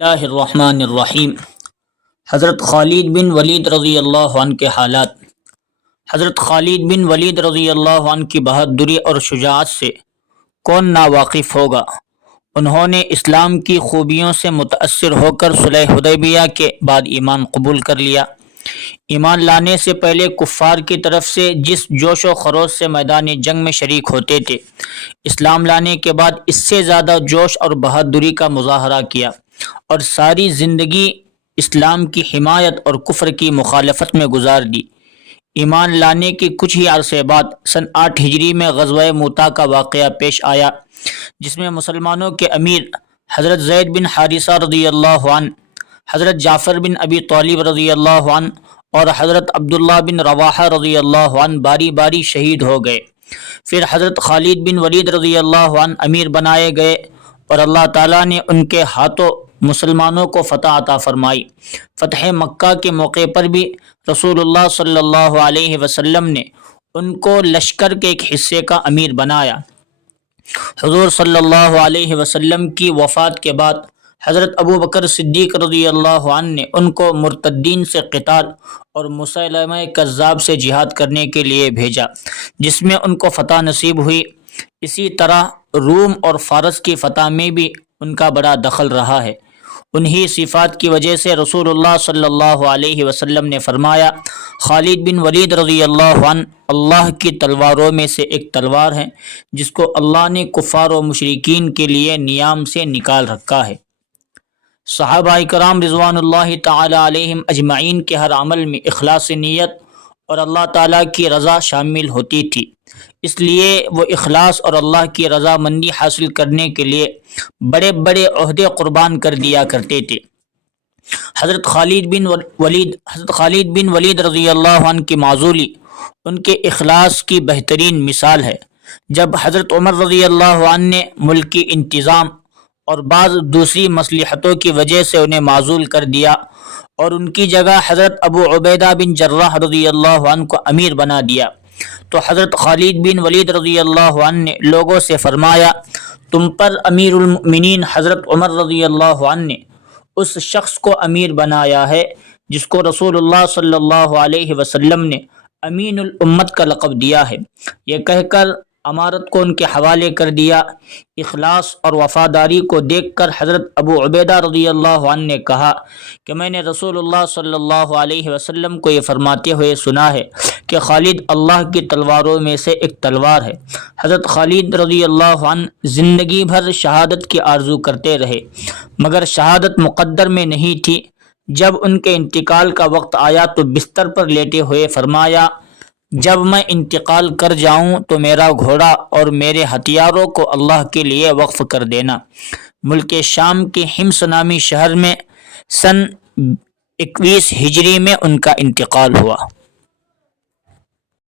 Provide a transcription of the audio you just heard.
اللہ الرحمن الرحیم۔ حضرت خالد بن ولید رضی اللہ عنہ کے حالات۔ حضرت خالد بن ولید رضی اللہ عنہ کی بہادری اور شجاعت سے کون ناواقف ہوگا۔ انہوں نے اسلام کی خوبیوں سے متاثر ہو کر صلح حدیبیہ کے بعد ایمان قبول کر لیا۔ ایمان لانے سے پہلے کفار کی طرف سے جس جوش و خروش سے میدان جنگ میں شریک ہوتے تھے، اسلام لانے کے بعد اس سے زیادہ جوش اور بہادری کا مظاہرہ کیا اور ساری زندگی اسلام کی حمایت اور کفر کی مخالفت میں گزار دی۔ ایمان لانے کے کچھ ہی عرصے بعد سن 8 ہجری میں غزوہ موتا کا واقعہ پیش آیا، جس میں مسلمانوں کے امیر حضرت زید بن حارثہ رضی اللہ عنہ، حضرت جعفر بن ابی طالب رضی اللہ عنہ اور حضرت عبداللہ بن رواحہ رضی اللہ عنہ باری باری شہید ہو گئے۔ پھر حضرت خالد بن ولید رضی اللہ عنہ امیر بنائے گئے اور اللہ تعالیٰ نے ان کے ہاتھوں مسلمانوں کو فتح عطا فرمائی۔ فتح مکہ کے موقع پر بھی رسول اللہ صلی اللہ علیہ وسلم نے ان کو لشکر کے ایک حصے کا امیر بنایا۔ حضور صلی اللہ علیہ وسلم کی وفات کے بعد حضرت ابو بکر صدیق رضی اللہ عنہ نے ان کو مرتدین سے قتال اور مسیلمہ کذاب سے جہاد کرنے کے لیے بھیجا، جس میں ان کو فتح نصیب ہوئی۔ اسی طرح روم اور فارس کی فتح میں بھی ان کا بڑا دخل رہا ہے۔ انہی صفات کی وجہ سے رسول اللہ صلی اللہ علیہ وسلم نے فرمایا، خالد بن ولید رضی اللہ عنہ اللہ کی تلواروں میں سے ایک تلوار ہے جس کو اللہ نے کفار و مشرکین کے لیے نیام سے نکال رکھا ہے۔ صحابہ کرام رضوان اللہ تعالی علیہم اجمعین کے ہر عمل میں اخلاص نیت اور اللہ تعالیٰ کی رضا شامل ہوتی تھی، اس لیے وہ اخلاص اور اللہ کی رضا مندی حاصل کرنے کے لیے بڑے بڑے عہدے قربان کر دیا کرتے تھے۔ حضرت خالد بن ولید رضی اللہ عنہ کی معزولی ان کے اخلاص کی بہترین مثال ہے۔ جب حضرت عمر رضی اللہ عنہ نے ملکی انتظام اور بعض دوسری مصلحتوں کی وجہ سے انہیں معزول کر دیا اور ان کی جگہ حضرت ابو عبیدہ بن جراح رضی اللہ عنہ کو امیر بنا دیا، تو حضرت خالد بن ولید رضی اللہ عنہ نے لوگوں سے فرمایا، تم پر امیر المؤمنین حضرت عمر رضی اللہ عنہ نے اس شخص کو امیر بنایا ہے جس کو رسول اللہ صلی اللہ علیہ وسلم نے امین الامت کا لقب دیا ہے۔ یہ کہہ کر امارت کو ان کے حوالے کر دیا۔ اخلاص اور وفاداری کو دیکھ کر حضرت ابو عبیدہ رضی اللہ عنہ نے کہا کہ میں نے رسول اللہ صلی اللہ علیہ وسلم کو یہ فرماتے ہوئے سنا ہے کہ خالد اللہ کی تلواروں میں سے ایک تلوار ہے۔ حضرت خالد رضی اللہ عنہ زندگی بھر شہادت کی آرزو کرتے رہے، مگر شہادت مقدر میں نہیں تھی۔ جب ان کے انتقال کا وقت آیا تو بستر پر لیٹے ہوئے فرمایا، جب میں انتقال کر جاؤں تو میرا گھوڑا اور میرے ہتھیاروں کو اللہ کے لیے وقف کر دینا۔ ملک شام کے حمص نامی شہر میں سن 21 ہجری میں ان کا انتقال ہوا۔